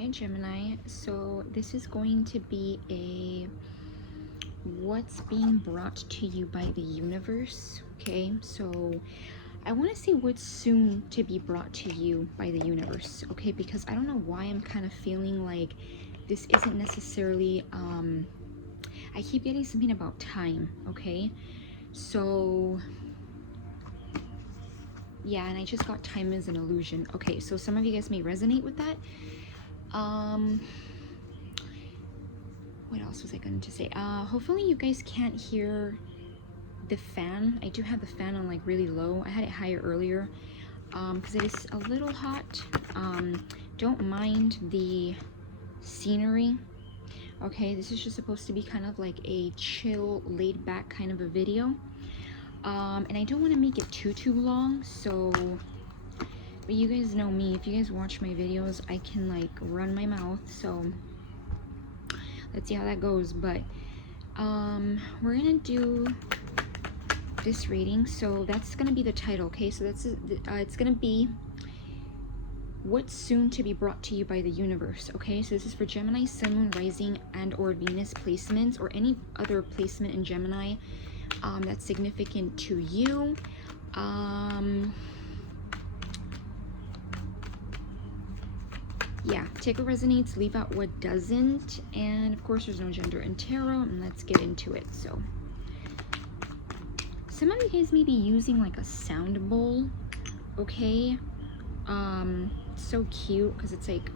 Hi Gemini, so this is going to be a what's being brought to you by the universe. Okay, so I want to see what's soon to be brought to you by the universe. Okay, because I don't know why I'm kind of feeling like this isn't necessarily I keep getting something about time. Okay, so yeah, and I just got time as an illusion. Okay, so some of you guys may resonate with that. What else was I going to say? Hopefully you guys can't hear the fan. I do have the fan on like really low. I had it higher earlier because it is a little hot. Don't mind the scenery. Okay, this is just supposed to be kind of like a chill, laid back kind of a video. And I don't want to make it too long, so but you guys know me. If you guys watch my videos, I can like run my mouth, so let's see how that goes. But we're gonna do this reading, so that's gonna be the title. Okay, so that's it's gonna be what's soon to be brought to you by the universe. Okay, so this is for Gemini, Sun, Moon, Rising, and or Venus placements, or any other placement in Gemini that's significant to you. Yeah, take what resonates, leave out what doesn't, and of course there's no gender in tarot, and let's get into it. So some of you guys may be using like a sound bowl. Okay, so cute because it's like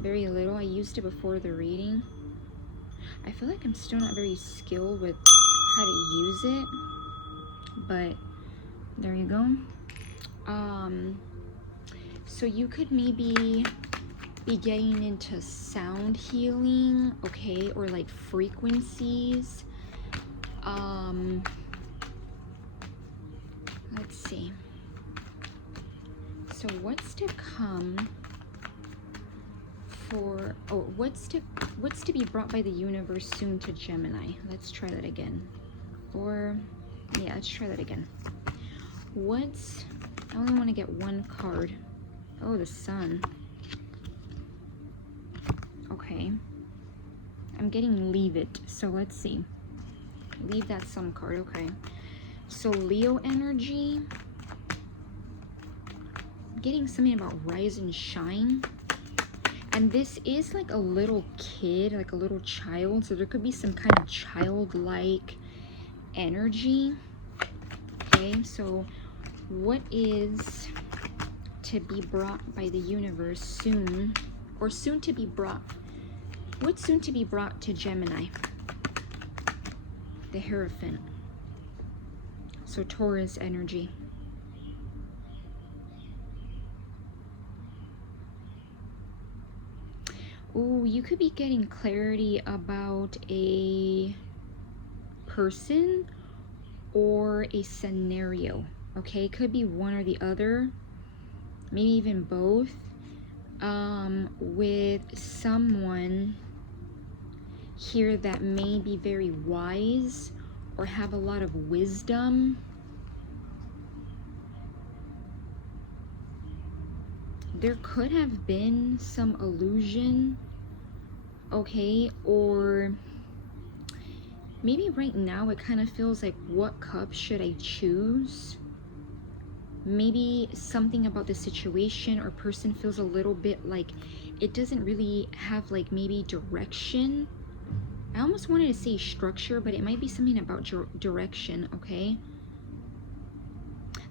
very little. I used it before the reading. I feel like I'm still not very skilled with how to use it, but there you go. So you could maybe be getting into sound healing, okay, or like frequencies. Let's see. So what's to come for, oh, what's to be brought by the universe soon to Gemini? Let's try that again. Or yeah, let's try that again. I only want to get one card. Oh, the sun. Okay, I'm getting leave it, so let's see. Leave that sun card. Okay, so Leo energy. I'm getting something about rise and shine, and this is like a little kid, like a little child, so there could be some kind of childlike energy. Okay, so what is to be brought by the universe soon, or soon to be brought? What's soon to be brought to Gemini? The Hierophant. So Taurus energy. Ooh, you could be getting clarity about a person or a scenario. Okay, could be one or the other, maybe even both. With someone here that may be very wise or have a lot of wisdom. There could have been some illusion, okay, or maybe right now it kind of feels like, what cup should I choose? Maybe something about the situation or person feels a little bit like it doesn't really have like maybe direction. I almost wanted to say structure, but it might be something about direction, okay?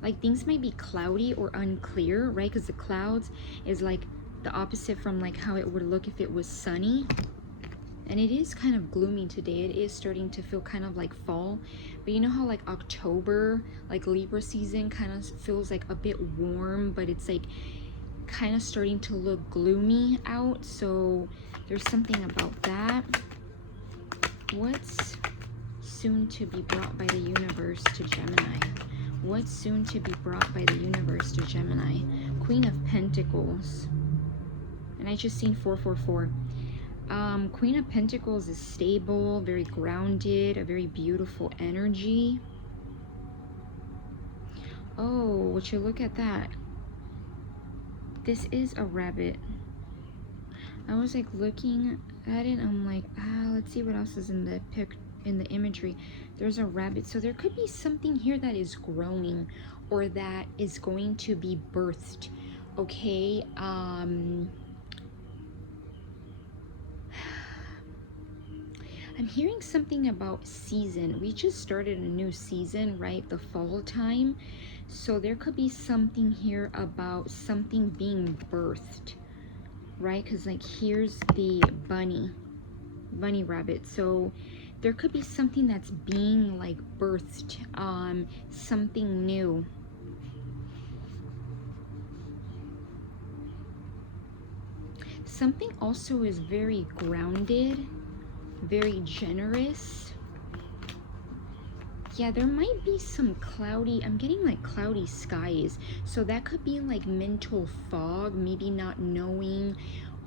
Like things might be cloudy or unclear, right? Because the clouds is like the opposite from like how it would look if it was sunny. And it is kind of gloomy today. It is starting to feel kind of like fall. But you know how like October, like Libra season kind of feels like a bit warm, but it's like kind of starting to look gloomy out. So there's something about that. What's soon to be brought by the universe to Gemini? What's soon to be brought by the universe to Gemini? Queen of Pentacles. And I just seen 444. Queen of Pentacles is stable, very grounded, a very beautiful energy. Oh, would you look at that? This is a rabbit. I was like looking at it, I'm like, let's see what else is in the imagery. There's a rabbit, so there could be something here that is growing or that is going to be birthed. Okay, I'm hearing something about season. We just started a new season, right? The fall time. So there could be something here about something being birthed, right? Because like here's the bunny rabbit. So there could be something that's being like birthed, something new. Something also is very grounded, very generous. Yeah, there might be some cloudy, I'm getting like cloudy skies. So that could be like mental fog, maybe not knowing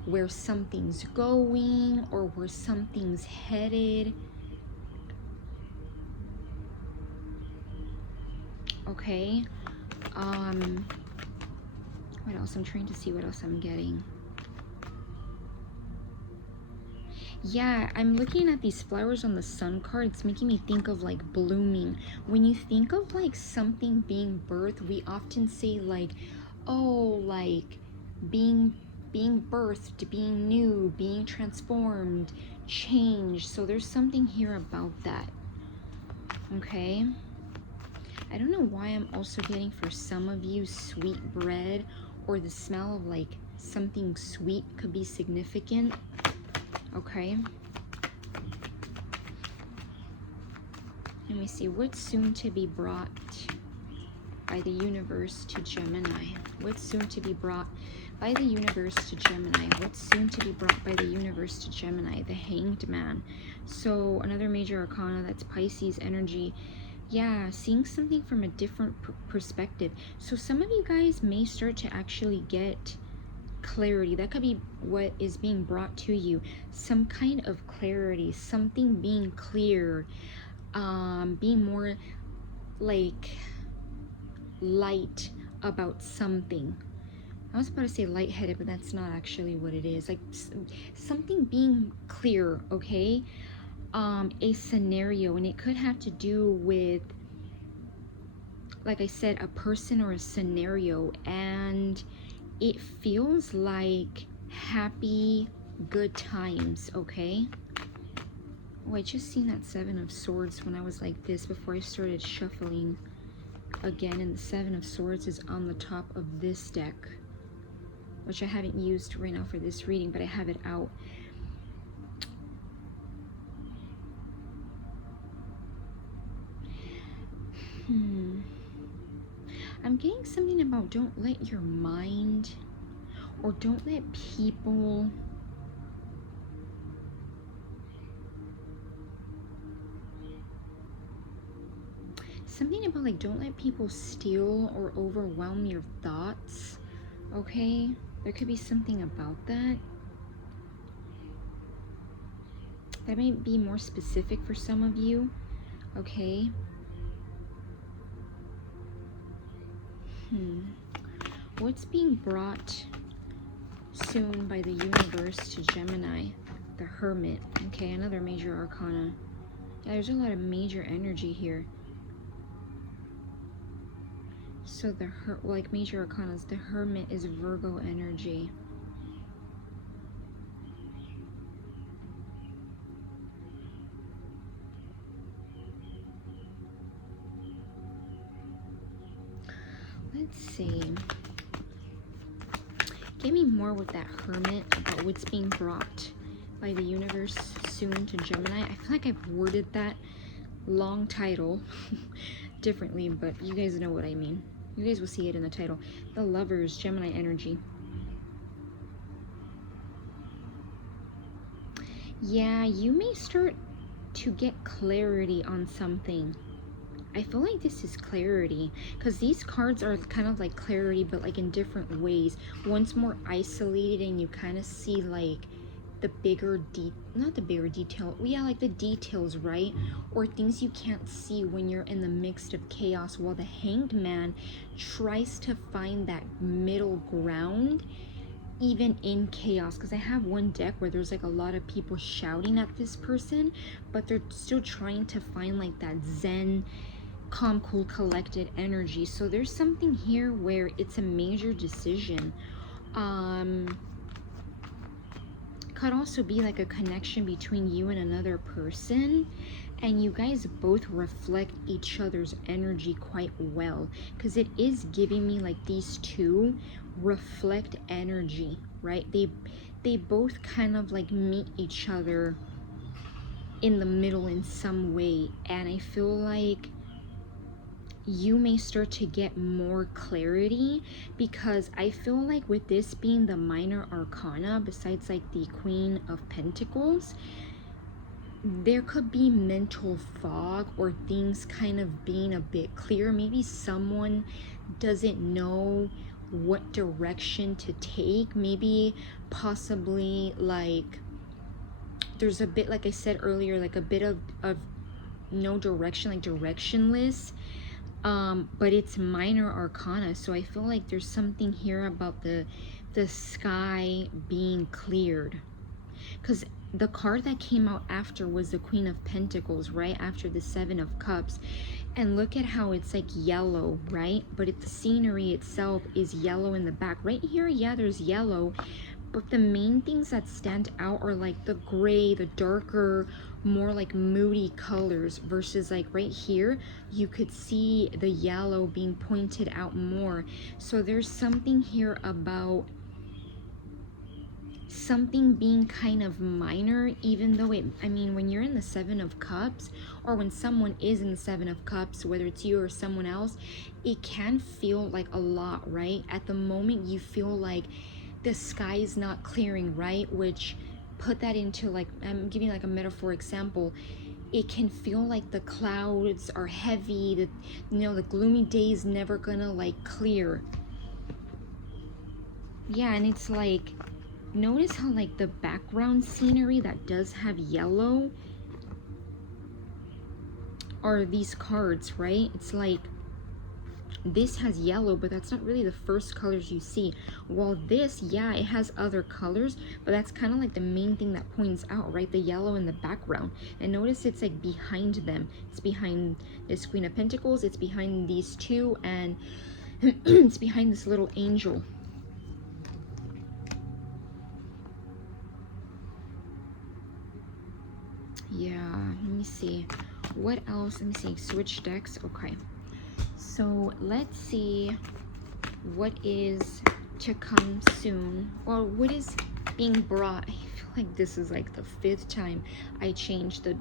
where something's going or where something's headed. Okay. What else? I'm trying to see what else I'm getting. Yeah, I'm looking at these flowers on the sun card. It's making me think of like blooming. When you think of like something being birthed, we often say like, oh, like being birthed, being new, being transformed, changed. So there's something here about that. Okay. I don't know why I'm also getting for some of you sweet bread, or the smell of like something sweet could be significant. Okay. Let me see, what's soon to be brought by the universe to Gemini? What's soon to be brought by the universe to Gemini? What's soon to be brought by the universe to Gemini? The Hanged Man. So another major arcana, that's Pisces energy. Yeah, seeing something from a different perspective. So some of you guys may start to actually get clarity. That could be what is being brought to you. Some kind of clarity, something being clear, being more like light about something. I was about to say lightheaded, but that's not actually what it is. Like something being clear, okay? A scenario, and it could have to do with, like I said, a person or a scenario, and it feels like happy, good times, okay? Oh, I just seen that Seven of Swords when I was like this before I started shuffling again, and the Seven of Swords is on the top of this deck, which I haven't used right now for this reading, but I have it out. I'm getting something about don't let your mind, or don't let people something about like don't let people steal or overwhelm your thoughts, okay? There could be something about that. That might be more specific for some of you, okay? What's being brought soon by the universe to Gemini? The Hermit. Okay, another major arcana. Yeah, there's a lot of major energy here. So the like major arcanas, the Hermit is Virgo energy. Let's see. Give me more with that Hermit about what's being brought by the universe soon to Gemini. I feel like I've worded that long title differently, but you guys know what I mean. You guys will see it in the title. The Lovers, Gemini energy. Yeah, you may start to get clarity on something. I feel like this is clarity, because these cards are kind of like clarity, but like in different ways. One's more isolated and you kind of see like the bigger not the bigger detail, yeah, like the details, right? Or things you can't see when you're in the midst of chaos, while the Hanged Man tries to find that middle ground even in chaos, because I have one deck where there's like a lot of people shouting at this person, but they're still trying to find like that zen, calm, cool, collected energy. So there's something here where it's a major decision. Could also be like a connection between you and another person, and you guys both reflect each other's energy quite well, because it is giving me like these two reflect energy, right? They both kind of like meet each other in the middle in some way, and I feel like you may start to get more clarity, because I feel like with this being the minor arcana, besides like the Queen of Pentacles, there could be mental fog or things kind of being a bit clear. Maybe someone doesn't know what direction to take. Maybe possibly like there's a bit, like I said earlier, like a bit of no direction, like directionless. But it's minor arcana, so I feel like there's something here about the sky being cleared, because the card that came out after was the Queen of Pentacles, right after the Seven of Cups. And look at how it's like yellow, right? But the scenery itself is yellow in the back. Right here, yeah, there's yellow, but the main things that stand out are like the gray, the darker, more like moody colors, versus like right here, you could see the yellow being pointed out more. So there's something here about something being kind of minor, even though it, I mean, when you're in the Seven of Cups, or when someone is in the Seven of Cups, whether it's you or someone else, it can feel like a lot, right? At the moment you feel like the sky is not clearing, right? Which, put that into like, I'm giving like a metaphor example, it can feel like the clouds are heavy, that, you know, the gloomy day is never gonna like clear. Yeah, and it's like, notice how like the background scenery that does have yellow are these cards, right? It's like this has yellow, but that's not really the first colors you see. While this, yeah, it has other colors, but that's kind of like the main thing that points out, right? The yellow in the background. And notice it's like behind them. It's behind this Queen of Pentacles, it's behind these two, and it's behind this little angel. Yeah, let me see. What else? Let me see. Switch decks. Okay. So let's see what is to come soon, or what is being brought. I feel like this is like the 5th time I changed the,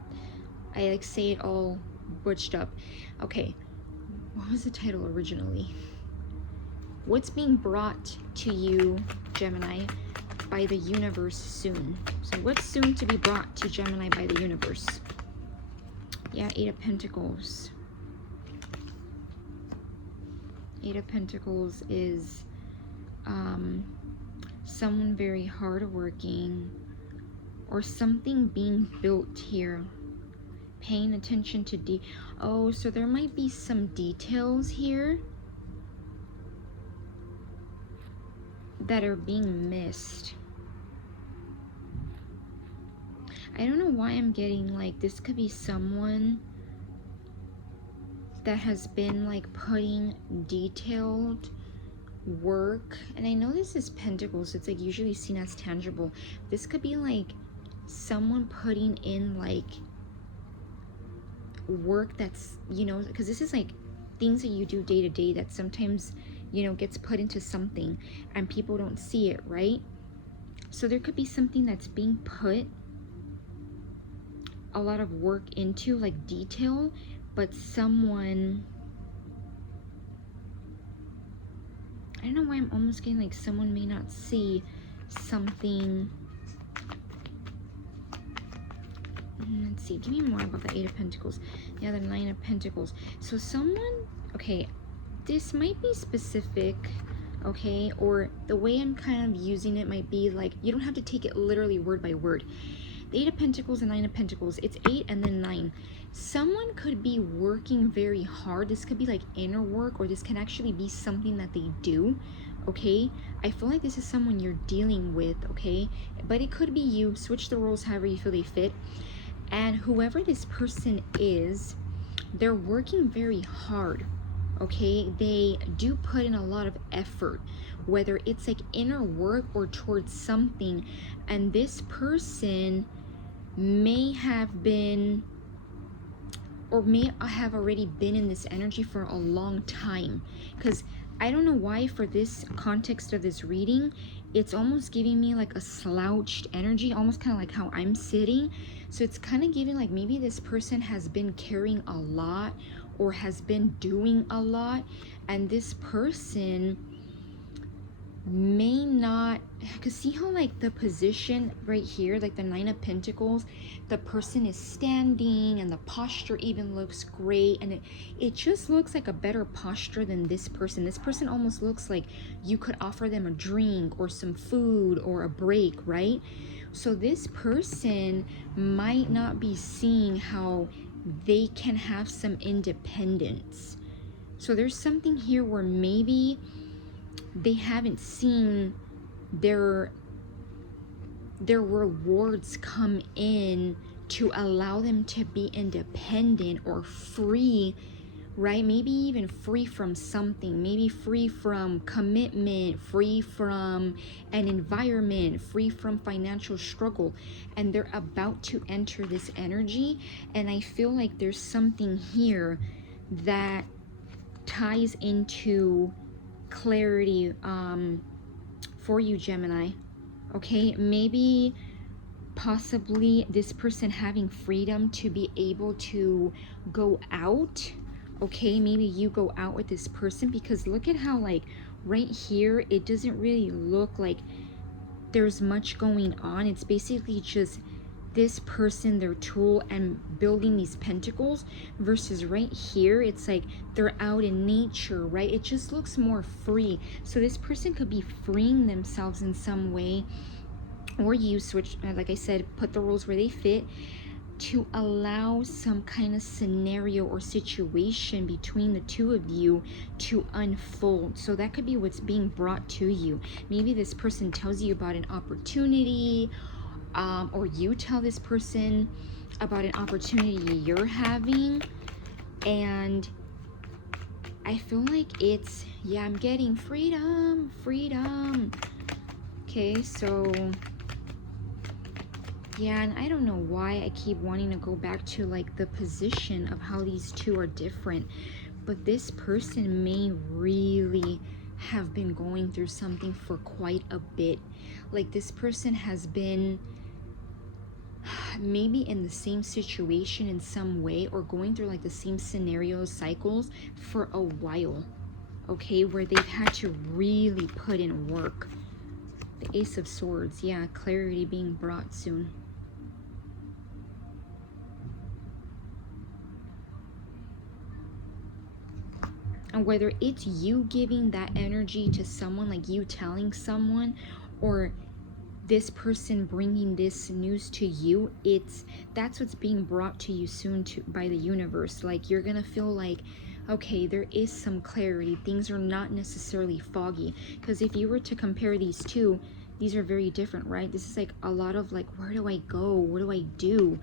I like say it all butched up. Okay, what was the title originally? What's being brought to you, Gemini, by the universe soon? So what's soon to be brought to Gemini by the universe? Yeah, 8 of Pentacles. 8 of Pentacles is someone very hardworking, or something being built here. Paying attention to oh, so there might be some details here that are being missed. I don't know why I'm getting like this could be someone that has been like putting detailed work, and I know this is Pentacles, so it's like usually seen as tangible. This could be like someone putting in like work that's, you know, because this is like things that you do day to day that sometimes, you know, gets put into something and people don't see it, right? So there could be something that's being put a lot of work into, like detail, but someone, I don't know why I'm almost getting like someone may not see something. Let's see, give me more about the 8 of Pentacles. Yeah, the 9 of Pentacles. So someone, okay, this might be specific, okay, or the way I'm kind of using it might be like, you don't have to take it literally word by word. The 8 of Pentacles and 9 of Pentacles, it's 8 and then 9. Someone could be working very hard. This could be like inner work, or this can actually be something that they do, okay? I feel like this is someone you're dealing with, okay? But it could be you. Switch the roles however you feel they fit. And whoever this person is, they're working very hard, okay? They do put in a lot of effort, whether it's like inner work or towards something. And this person may have been, or may have already been in this energy for a long time, because I don't know why for this context of this reading, it's almost giving me like a slouched energy, almost kind of like how I'm sitting. So it's kind of giving like maybe this person has been carrying a lot or has been doing a lot, and this person may not, because see how like the position right here, like the 9 of Pentacles, the person is standing and the posture even looks great, and it just looks like a better posture than this person. This person almost looks like you could offer them a drink or some food or a break, right? So this person might not be seeing how they can have some independence. So there's something here where maybe they haven't seen their rewards come in to allow them to be independent or free, right? Maybe even free from something, maybe free from commitment, free from an environment, free from financial struggle, and they're about to enter this energy. And I feel like there's something here that ties into clarity for you, Gemini. Okay, maybe possibly this person having freedom to be able to go out. Okay, maybe you go out with this person, because look at how like right here it doesn't really look like there's much going on. It's basically just this person, their tool, and building these pentacles, versus right here it's like they're out in nature, right? It just looks more free. So this person could be freeing themselves in some way, or you switch, like I said, put the rules where they fit to allow some kind of scenario or situation between the two of you to unfold. So that could be what's being brought to you. Maybe this person tells you about an opportunity, or you tell this person about an opportunity you're having, and I feel like it's, yeah, I'm getting freedom. Okay, so yeah, and I don't know why I keep wanting to go back to like the position of how these two are different, but this person may really have been going through something for quite a bit. Like this person has been maybe in the same situation in some way, or going through like the same scenarios, cycles for a while, okay, where they've had to really put in work. The Ace of Swords, yeah, clarity being brought soon. And whether it's you giving that energy to someone, like you telling someone, or this person bringing this news to you, that's what's being brought to you soon by the universe. Like you're gonna feel like, okay, there is some clarity. Things are not necessarily foggy. Because if you were to compare these two, these are very different, right? This is like a lot of like, where do I go? What do I do?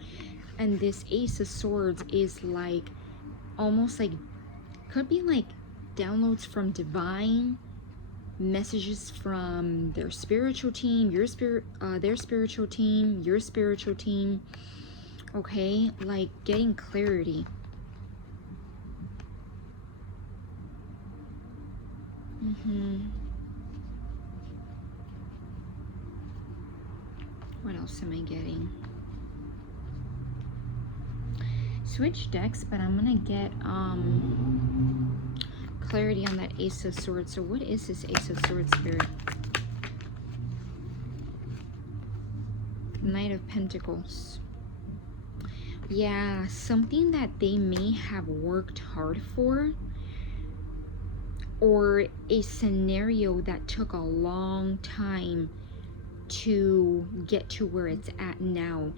And this Ace of Swords is like almost like, could be like downloads from divine, messages from their spiritual team, their spiritual team, your spiritual team, okay? Like getting clarity. What else am I getting? Switch decks, but I'm gonna get clarity on that Ace of Swords. So what is this Ace of Swords, Spirit? Knight of Pentacles. Yeah, something that they may have worked hard for, or a scenario that took a long time to get to where it's at now.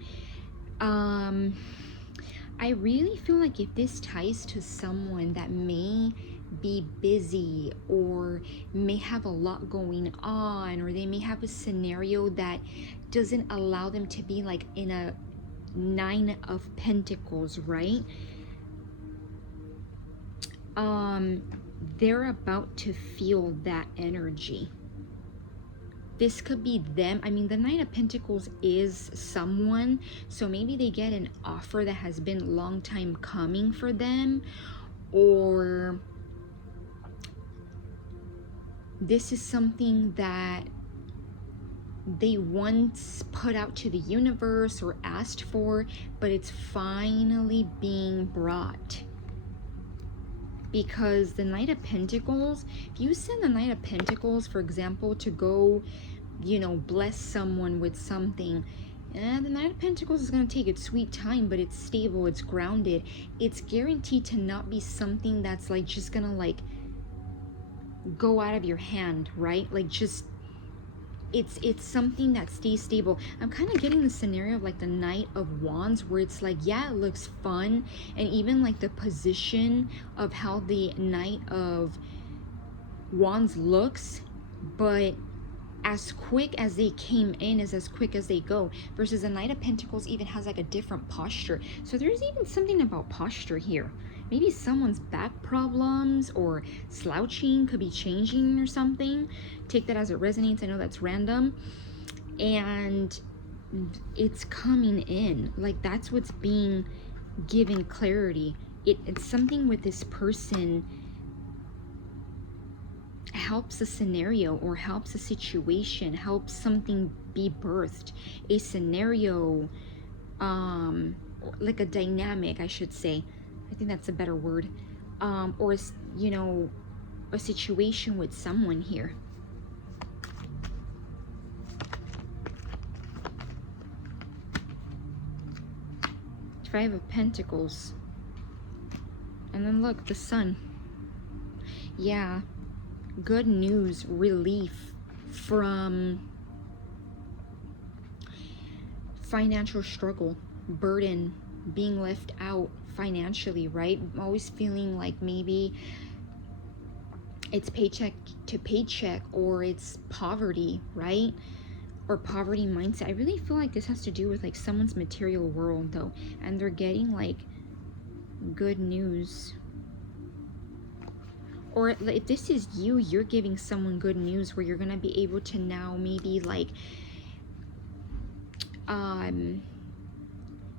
I really feel like if this ties to someone that may be busy, or may have a lot going on, or they may have a scenario that doesn't allow them to be like in a 9 of Pentacles, right? They're about to feel that energy. This could be them. I mean, the Knight of Pentacles is someone, so maybe they get an offer that has been a long time coming for them, or this is something that they once put out to the universe or asked for, but it's finally being brought. Because the Knight of Pentacles, if you send the Knight of Pentacles, for example, to go, you know, bless someone with something, the Knight of Pentacles is going to take its sweet time, but it's stable, it's grounded. It's guaranteed to not be something that's like just going to like go out of your hand, right? Like just it's something that stays stable. I'm kind of getting the scenario of like the Knight of Wands, where it's like, yeah, it looks fun, and even like the position of how the Knight of Wands looks, but as quick as they came in is as quick as they go, versus the Knight of Pentacles even has like a different posture. So there's even something about posture here. Maybe someone's back problems or slouching could be changing or something. Take that as it resonates. I know that's random. And it's coming in. Like, that's what's being given clarity. It's something with this person helps a scenario or helps a situation, helps something be birthed. A scenario, like a dynamic, I should say. I think that's a better word. Or, you know, a situation with someone here. Five of Pentacles. And then look, the Sun. Yeah. Good news, relief from financial struggle, burden, being left out financially, right? I'm always feeling like maybe it's paycheck to paycheck, or it's poverty, right? Or poverty mindset. I really feel like this has to do with like someone's material world though, and they're getting like good news. Or if this is you, you're giving someone good news where you're gonna be able to now maybe like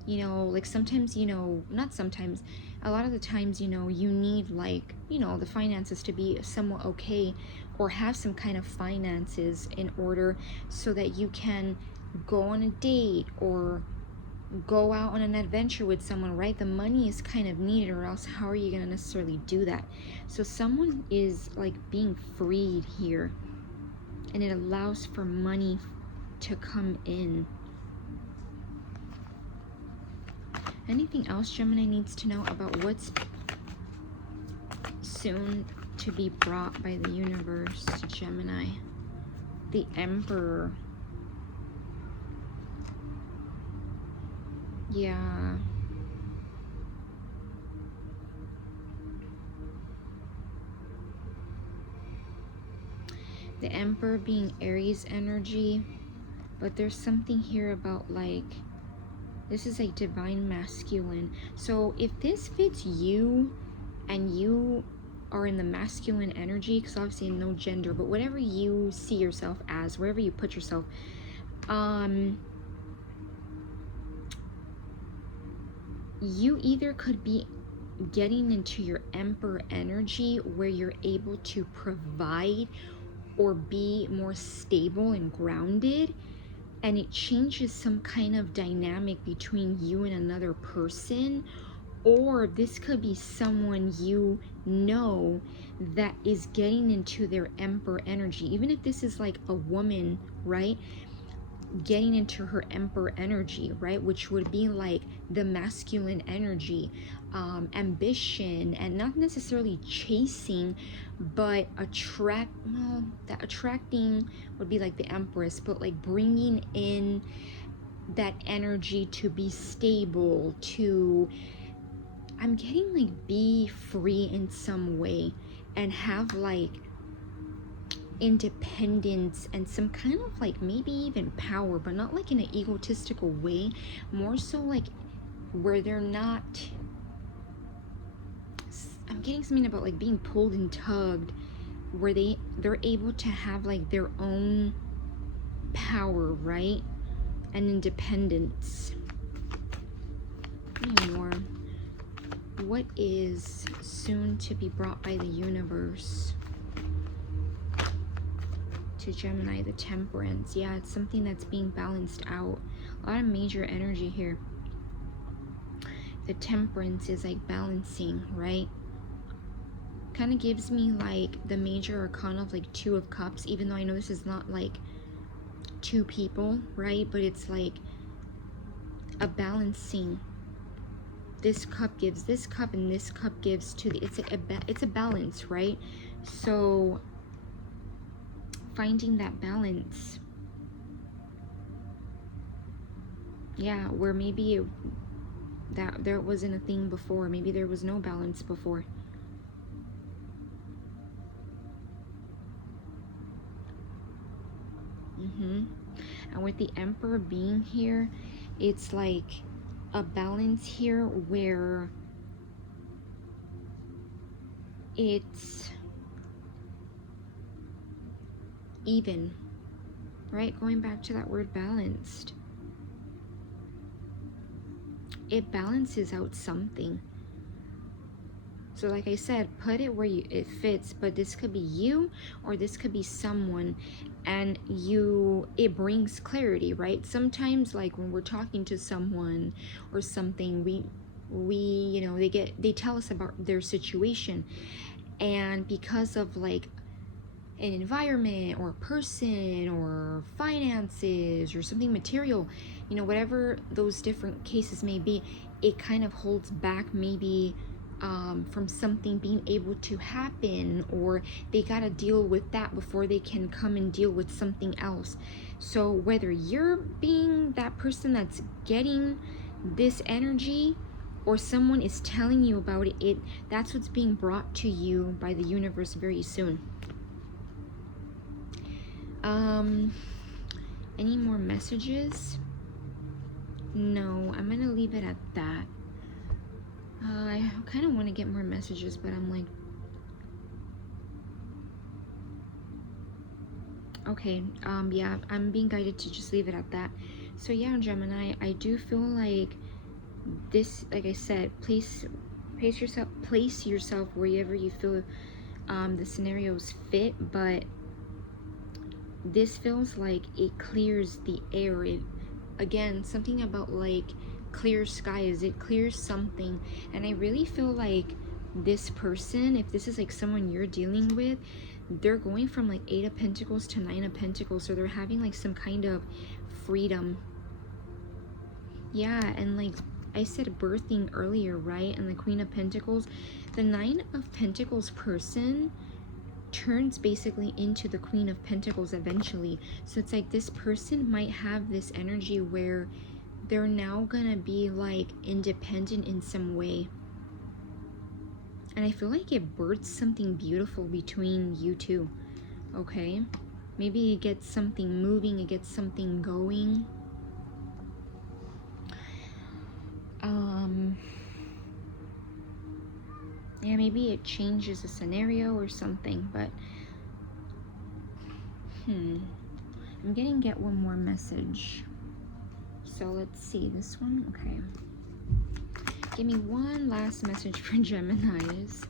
you know, like sometimes, you know, not sometimes, a lot of the times, you know, you need like, you know, the finances to be somewhat okay, or have some kind of finances in order so that you can go on a date or go out on an adventure with someone, right? The money is kind of needed, or else how are you going to necessarily do that? So someone is like being freed here, and it allows for money to come in. Anything else Gemini needs to know about what's soon to be brought by the universe to Gemini? The Emperor. Yeah. The Emperor being Aries energy, but there's something here about like, this is a divine masculine. So if this fits you and you are in the masculine energy, because obviously no gender, but whatever you see yourself as, wherever you put yourself, you either could be getting into your Emperor energy where you're able to provide or be more stable and grounded, and it changes some kind of dynamic between you and another person. Or this could be someone you know that is getting into their Emperor energy. Even if this is like a woman, right? Getting into her Emperor energy, right? Which would be like the masculine energy, ambition, and not necessarily chasing, but that attracting would be like the Empress, but like bringing in that energy to be stable, to, I'm getting like be free in some way. and have like independence and some kind of like maybe even power, but not like in an egotistical way, more so like where they're not, I'm getting something about like being pulled and tugged, where they're able to have like their own power, right? And independence. Any more? What is soon to be brought by the universe to Gemini? The Temperance. Yeah, it's something that's being balanced out. A lot of major energy here. The Temperance is like balancing, right? Kind of gives me like the major arcana of like Two of Cups, even though I know this is not like two people, right? But it's like a balancing. This cup gives this cup, and this cup gives to the, it's a balance, right? So finding that balance, yeah, where maybe that there wasn't a thing before, maybe there was no balance before. And with the Emperor being here, it's like a balance here where it's even, right? Going back to that word balanced, it balances out something. So like I said, put it where it fits, but this could be you or this could be someone, and it brings clarity, right? Sometimes like when we're talking to someone or something, we you know, they tell us about their situation, and because of like an environment or a person or finances or something material, you know, whatever those different cases may be, it kind of holds back maybe from something being able to happen, or they got to deal with that before they can come and deal with something else. So whether you're being that person that's getting this energy or someone is telling you about it, that's what's being brought to you by the universe very soon. Any more messages? No, I'm gonna leave it at that. I kind of want to get more messages, but I'm like, okay, yeah, I'm being guided to just leave it at that. So yeah, Gemini, I do feel like this, like I said, place yourself wherever you feel the scenarios fit, but this feels like it clears the air. Again, something about like clear skies, it clears something. And I really feel like this person, if this is like someone you're dealing with, they're going from like 8 of Pentacles to 9 of Pentacles, so they're having like some kind of freedom. Yeah, and like I said, birthing earlier, right? And the Queen of Pentacles, the 9 of Pentacles person turns basically into the Queen of Pentacles eventually. So it's like this person might have this energy where they're now gonna be like independent in some way, and I feel like it births something beautiful between you two. Okay, maybe it gets something moving, it gets something going. Yeah, maybe it changes a scenario or something, but I'm gonna get one more message. So let's see, this one, okay. Give me one last message for Geminis.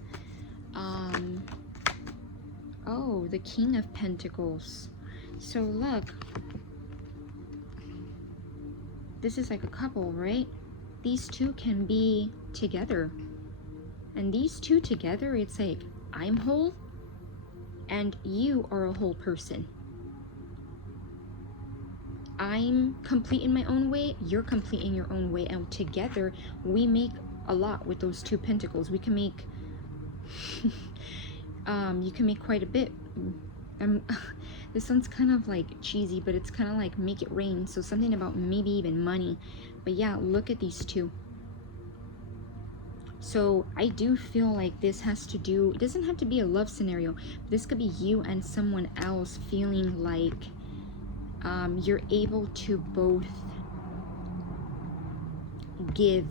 Oh, the King of Pentacles. So look, this is like a couple, right? These two can be together. And these two together, it's like, I'm whole and you are a whole person. I'm complete in my own way, you're complete in your own way, and together we make a lot with those 2 pentacles. We can make you can make quite a bit. This sounds kind of like cheesy, but it's kind of like make it rain, so something about maybe even money. But yeah, look at these two. So I do feel like this has to do, it doesn't have to be a love scenario. This could be you and someone else feeling like you're able to both give.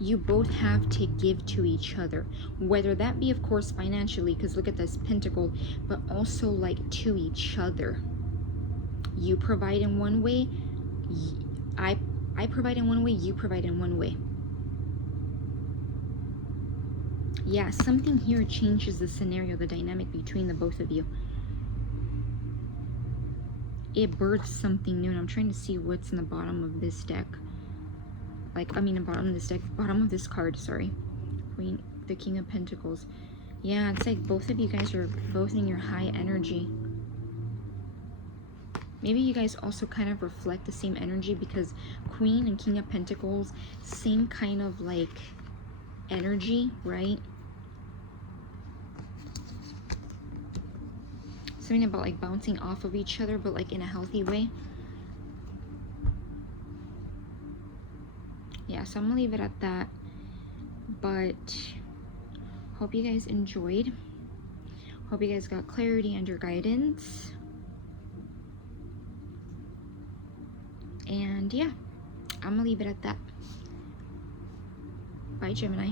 You both have to give to each other, whether that be, of course, financially, because look at this pentacle, but also like to each other. You provide in one way, I provide in one way, you provide in one way. Yeah, something here changes the scenario, the dynamic between the both of you. It births something new, and I'm trying to see what's in the bottom of this deck. Like, I mean, the bottom of this deck, bottom of this card, sorry. Queen, the King of Pentacles. Yeah, it's like both of you guys are both in your high energy. Maybe you guys also kind of reflect the same energy, because Queen and King of Pentacles, same kind of like energy, right? Something about like bouncing off of each other, but like in a healthy way. Yeah, so I'm gonna leave it at that. But hope you guys enjoyed. Hope you guys got clarity and your guidance. And yeah, I'm gonna leave it at that. Bye, Gemini.